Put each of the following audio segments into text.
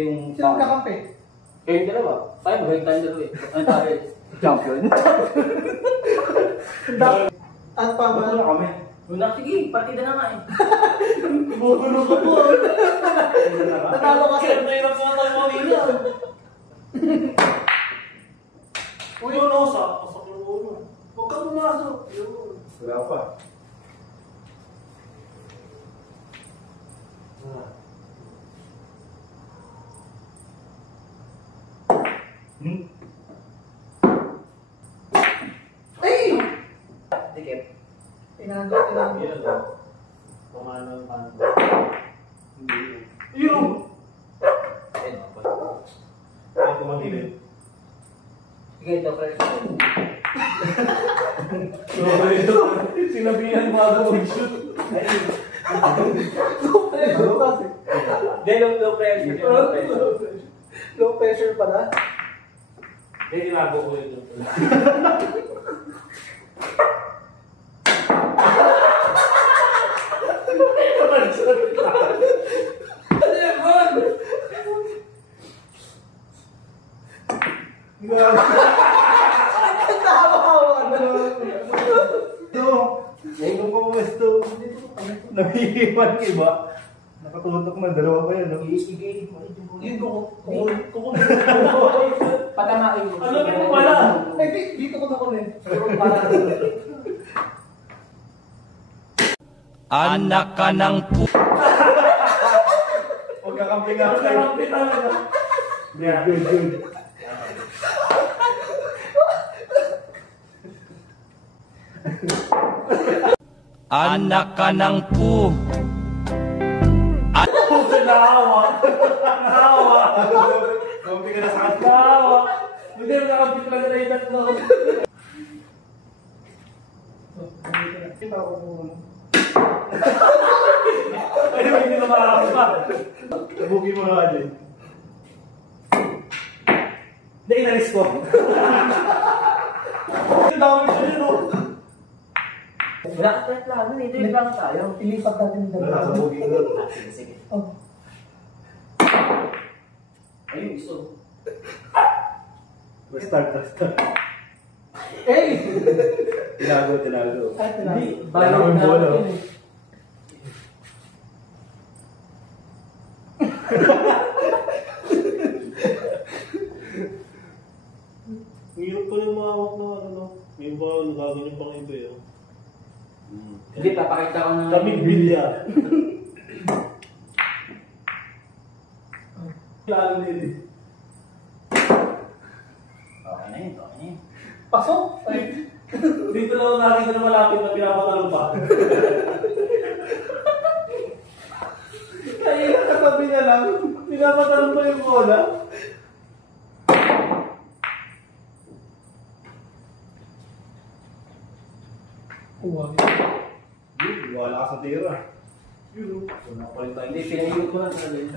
Yung Sino kakampi? kayong dalawa. Tayo, magaling tayong dalawa eh. Ano tayo? Champion. At pa ba? Ba't na kami? Una, sige, partida na nga eh. Bumulog ko po. Nanalo kasi. Kaya nahirap na tayo mamina. Uy, ano? Pasok yung ulo. Huwag kang pumasok. Wala pa. Ay! Dikit. Tinago. Pamano. Hindi. Yung! Ay, kumagilid. Sige, ito, fresh. Sinabihan mo ako mag-shoot. Pressure kasi. Hindi, low pressure. Low pressure. Low pressure pala. Hindi, tinago ko yun. Ngayon ko pumuesto. Nahihiwan ka ba? Nakatutok na, dalawa pa yan. No? Yun ko. Patamakin mo. Ano mo pala? Eh, dito ko nakunin. Anak ka ng pu... Huwag kakampi nga. Kakampi talaga. Good. Anak ka ng pu... Nahawa. Kampi ka na sa akin. Nahawa. Hindi, nakakampi talaga na yung tatlo. Kita ko muna. Ay, hindi na makakapit pa. Tabukin mo na din. Hindi, inalis ko. Ang dami siya yun, oh. Wala ka tayo plano, ito yung plano tayo. Ilipat natin yung dalawa. Tabukin mo. Sige. Oh. Ayun, gusto. Start. Eh! Tinago. Ay, tinago. Wala akong bola. Hirap ko yung mahawak na ano. May ba nagaganyan pang iba yun. Hindi, papakita ko na. Kamig bilya. Lalo nila. Okay na yun. Pasok! Ay. Dito lang ako nakita na malapit na pinapatalo pa. Kaya katabi na lang. Pinapatalo pa yung bola. Uwag. Wala ka sa tira. Yun, wala pa rin tayo. Hindi, pinahilot ko lang talaga yun.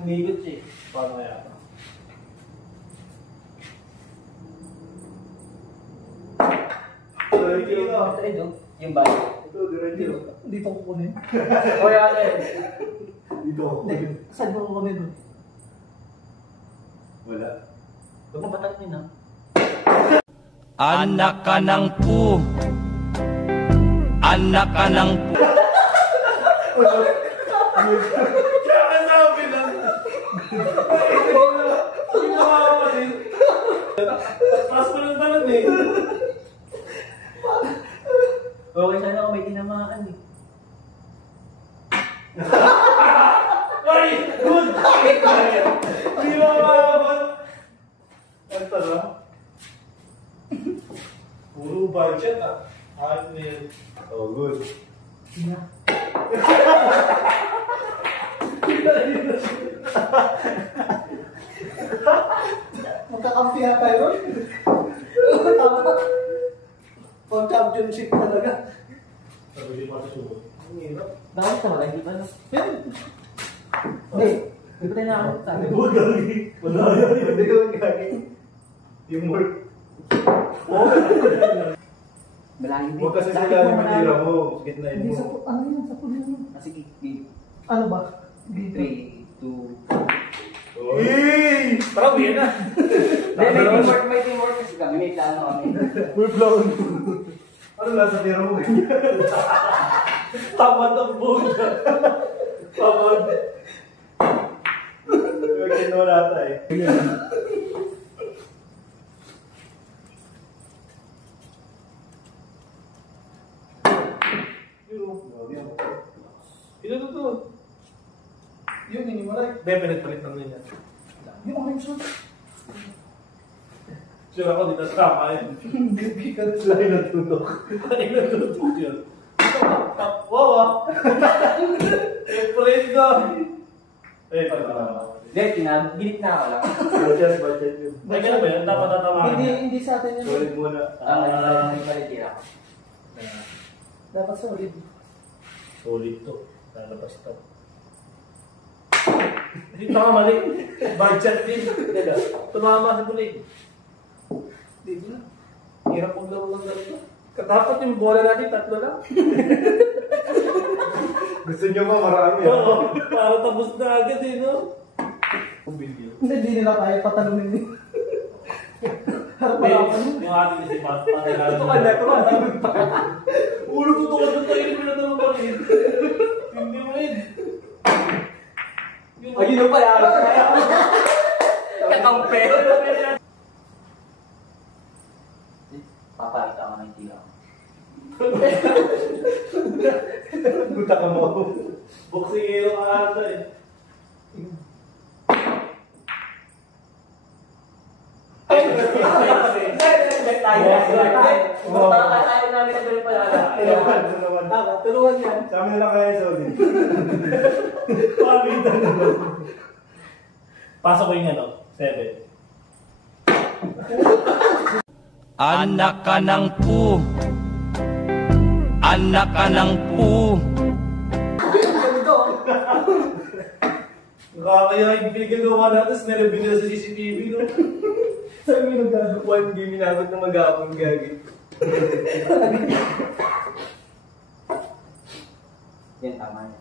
Humilot siya eh. Paano kaya? Ito, yung bago. Ito, diretso. Dito ko kunin. O yan eh. Dito. Hindi. Saan ko kunin? Wala. Huwag mo batat yun ha. Anak ka ng pu... Anak ka ng pu... Kaya ka sabi lang. Hindi na makakapasin. Tapos ko lang talag eh. Okay, sana kung may tinamaan eh. Ay! Good! Hindi mo makakapan. Ang tala. Puro budget ah. Ano yun? Oh, good. Sina. Magkakampi na tayo ron. Tama. Pang championship talaga. Sabi di pa sa suko. Ang hirap. Bakit sa wala? Hindi pa no? Yan. Hindi. Hindi pa tayo nakakot sabi. Huwag gagi. Wala yan. Hindi ko gagi. Yung work. Malayo din. Huwag kasi sa ilalim ng tira mo. Sa gitna Hindi mo. sa ano yan, sa puno yun. Ah, sige, game. Ano ba? Dito. 3, 2. Eh! Tara, uwi na. May teamwork kasi kami. May plano kami. We're blown. Ano lang sa tira mo? Tamad ang buga. Tamad. Huwag kinuha nata eh. Ito to. Yun, hiniwalay. Definite palit ng ganyan. Yung orange one. Sure ako, dito sa kama yun. Hindi ka rin. Lagi natutok. Ay, natutok yun. Wow ah. Favorite ko. Eh, pagkakama. Hindi, ginit na ako lang. Budget yun. Ay, ganun ba yun? Dapat tatamaan niya. Hindi sa atin yun. Solid muna. May palitira ako. Dapat solid. Solid to. Lalabas to. Hindi ka mali. Budget din. Tumama sa bulig. Hindi na. Hirap kong laro ng ganito. Dapat yung bola natin, 3 lang. Gusto nyo ba marami ah? Oo. Para tapos na agad eh, no? Hindi nila kaya patalunin din. Harap Wait, harapan mo. yung ating kasi patay Tutukan na, tutukan na. Ulo tutukan na tayo, hindi na naman pa rin. Hindi mo rin. Ayun pala. Kakampe. Papakita ko ng tira. Buta ka mo. Boxing hero ka ata eh. Tayo namin na ganun pala. Tulungan. Tama, tulungan yan. Sa amin na lang kaya solid. Pamitan naman. Pasok ko yung ano, 7. Anak ka ng pu. Anak ka ng pu. Nakakaya yung pinagawa natin, tapos nireview na sa CCTV, no? Saan mo nagano? One game inabot na mag-aapong gagi. Yan, tama yan.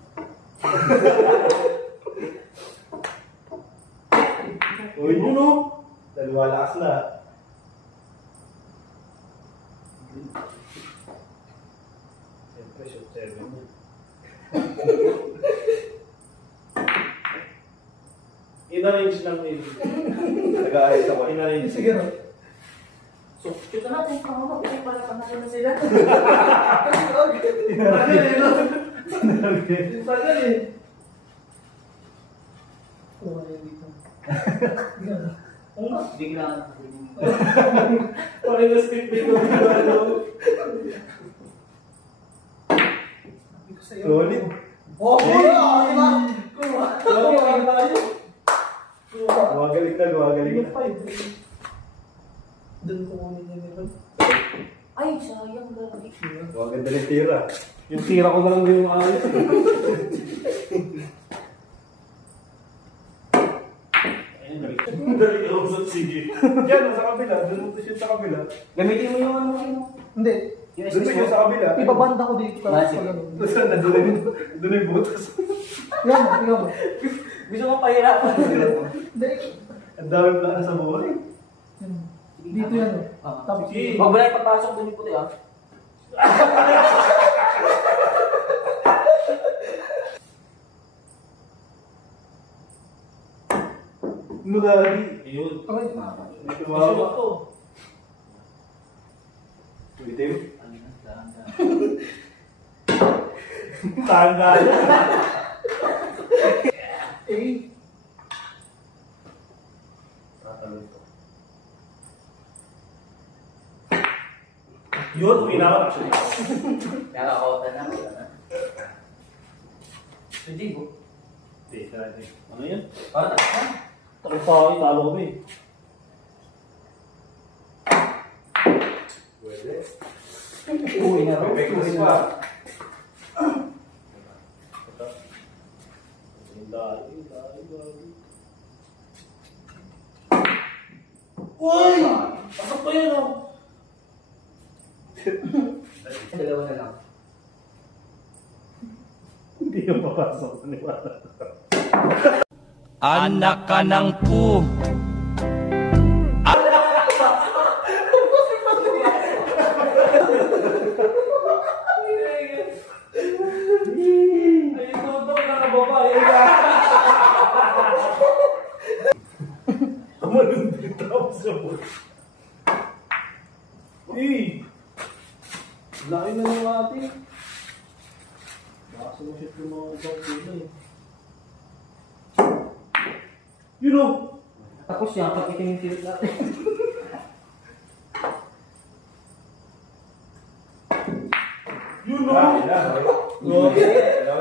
Uy, no? Dalawa lakas na. Siyempre, shoot 7. In-arrange lang yun. Nag-aayos ako. In-arrange. Sige ro. So, kita natin, pangamak, hindi pala pangamak na sila. Tagal eh, no? Tagal eh. Tulungan yan dito. Bigla na. Parang na-skip dito. Sabi ko sa'yo. Solid. Oh, diba? Kuha. Ano tayo? Gumagaling na, gumagaling na. Doon ko kunin yan nito. Ay, sayang lagi. Gumaganda ng tira. Yung tira ko na lang yung ayos. Ayun, dali ka usap, sige. Yan, sa kabila. Doon mo shoot sa kabila. Gamitin mo yung ano mo. Hindi. Yung Doon mo shoot sa kabila. Ibabanda ko dito. Ah, sige. Doon yung butas. Yan, ikaw. Gusto mo pahirapan. Hindi. Ang dami plano sa buhay. Yan. Dito yan. Tapos Sige. Huwag mo na ipapasok doon yung puti ah. Nugari. Ayun. okay. May Isulat tumama. ko. Ulitin. Tanda. Eh, Tatalon ko. Yun, uminawan actually. Nakakauta na. Wala na. Hindi ko. Ano yan? Para na. Takot pa ako yung talo ko eh. Pwede. Uwi na. May kulis pa. Uy! Pasok pa yan oh! Dalawa na lang. Hindi yung papasok. Naniwala. Anak ka ng pu. Ay, tutok na kababa. Malundin tapos sa buhay. Laki na ng ating. Baka sumusit yung mga ubang dito eh. You know! Tapos yan, pag ito yung tirit natin. You know!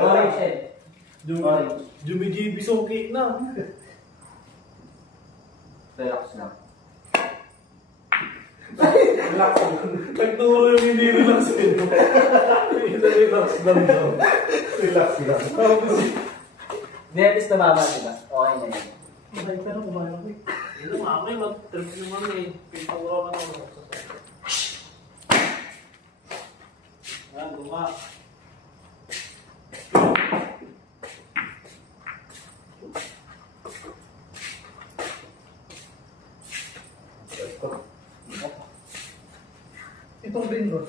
Orange head. Jumi-jibi cake na. Relax lang. Nagturo yung hindi relax eh. Hindi relax lang daw. Relax lang. Di at least namama, diba? Okay na yan. Ay, pero kumain ako eh. Ito nga, may mag-trip naman eh. Pinapura ka naman ako sa sasya. Yan, guma. Itong green rod.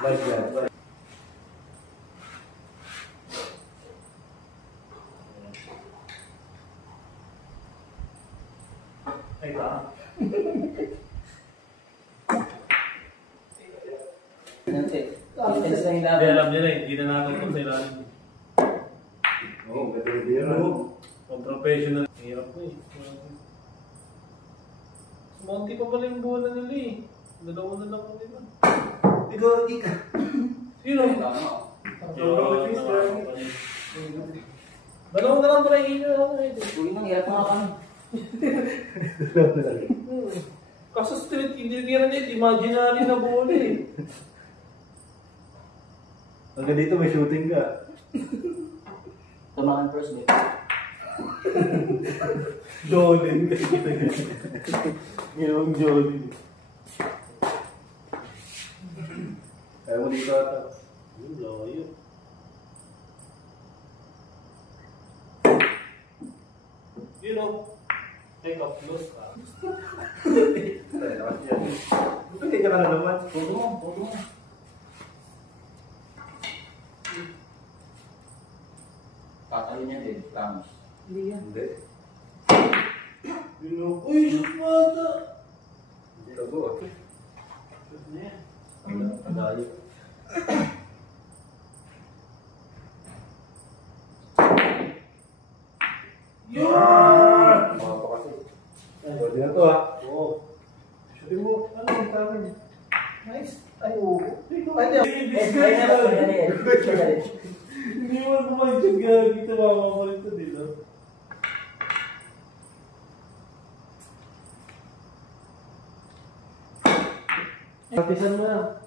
Balik yan. Ay, ba? Nanti. Intense na yung Hindi, laban. alam nila eh. Hindi na natin kung sa ilalim. Oo, better din yan. Pag professional. Hirap ko eh. Sumonti pa pala yung buwan na nila eh. Dalawa na lang nila. Ikaw, ika. Sino? Tama. Dalawa na lang pala yung inyo. Uy, nang hirap nga kami. Kaso street, hindi nila nila. Imaginary na buwan eh. Hanggang dito may shooting ka. Tumakan first bit. Jolin. Ginawang Jolin. Kaya mo dito ata. Yung layo. You know, take a close ka. Hindi ka na naman. Puto mo, puto mo. Tatalo niya din, promise. Hindi yan. Hindi. You know, uy, shoot mata! Hindi ka go. Shoot na yan. Pagayo. Yan! Mga pa kasi. Pwede na to ah. Oo. Shooting mo. Ano yung tawag? Nice. Ay, oo. Ay, di. Ay, madali yan. Madali. Hindi mo kumain gagi ito mamamulit ito dito. Kapisan mo na.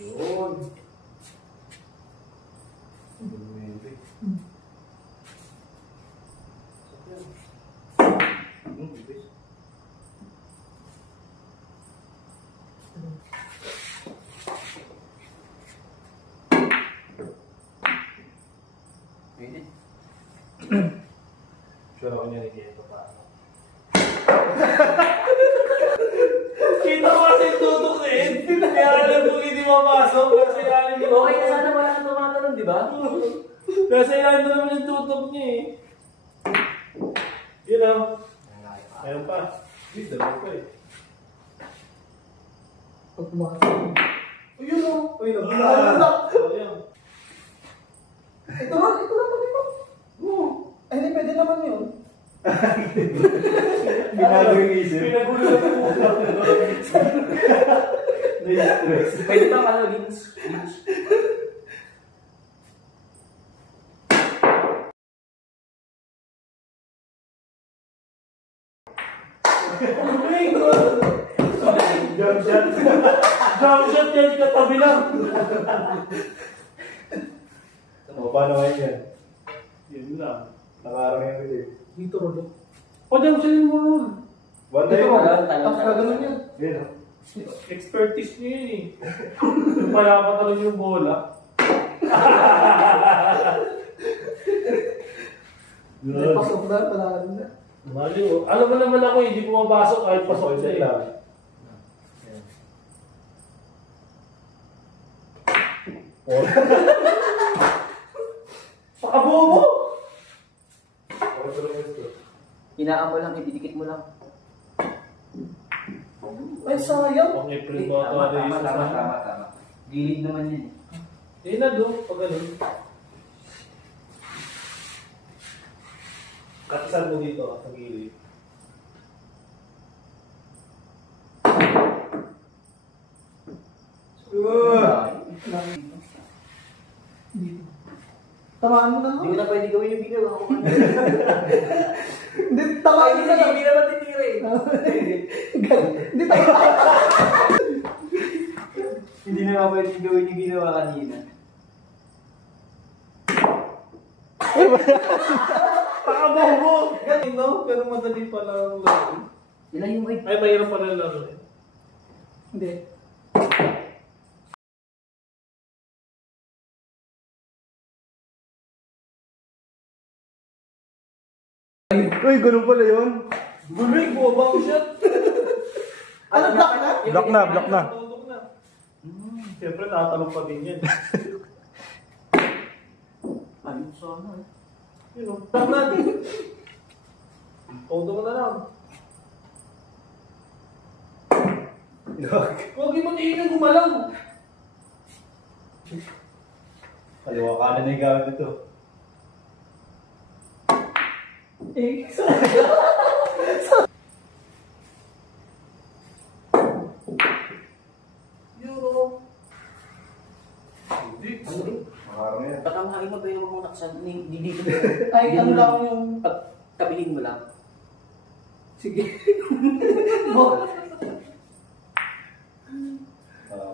Yun. Pwede. Sure ako niya nagiging ito pa. Kita ko kasi tutukin. Kaya alam ko hindi mapasok. Kasi alam ko. Okay na sana wala kang tumatanong, di ba? Kasi alam ko naman yung tutok niya eh. You know. Ayun pa. Hindi, dalawa pa eh. Pag pumasok. Ayun o. Uy, Ayun. Ito lang, ito lang. Oo. Ay, hindi, pwede naman yun. Binago yung isip. Pinagulo na po. Na-stress. Pwede bang ano, links? Links. Jump shot. Jump shot yan, katabi lang. O, paano ngayon yan? Yun lang. Nakarang yan ulit. Dito, Rolo. O, dyan mo siya yung mga Banda Dito, yun. tapos gano'n yan. Yan. expertise niya yun eh. Kaya pa talaga yung bola. May pasok na, pala na. Mali oh. Alam mo naman ako, hindi pumapasok kahit pasok siya eh. lang. Pakabobo! Inaan mo lang, ididikit mo lang. Ay, sayang. Pang April Eh, ba ito? tama. Gilid naman yan eh. Eh na do, pag ganun. Katisan mo dito sa gilid. Tamaan mo na Hindi no? mo na pwede gawin yung ginawa ko. Hindi, tamaan mo na lang. Hindi naman titira eh. Hindi, tamaan. Hindi na nga pwede gawin yung ginawa kanina. Pakabobo! Ganun no? Pero madali pala ang laro. Ilan yung weight? Ay, mahirap pala ang laro eh. Hindi. Uy, ganun pala yun. Guloy, bumaba ko siya. Ano, block na? Block na, block na. Tutulog na. Siyempre, nakatalong pa din yan. Ayun, sana eh. Yun o. Block na. Todo mo na lang. Huwag yung matiin yung gumalaw. Kaliwa kanan na yung gamit ito. Eh, Yun o. Hindi. Ano eh? Nakarang yan. Baka makain mo pero huwag mong naksan. Hindi dito. ay, ano lang yung... Tabihin mo lang. Sige. Go.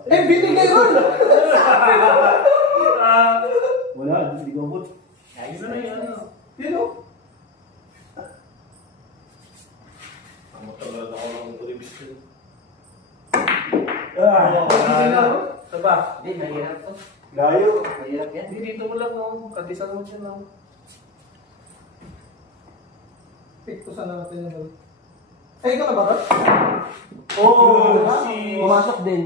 Eh, binigay ko! Wala, hindi ko abot. Ayos Ano na yan? Yun o. Ang talaga ako lang ng tulibis ko. Hindi na ako. Saba? Hindi, mahirap to. Layo. Mahirap yan. Hindi dito mo lang o. Katisan mo siya lang. Piktusan natin yun. Ay, ikaw na ba, Rod? Oh, si... Pumasok din.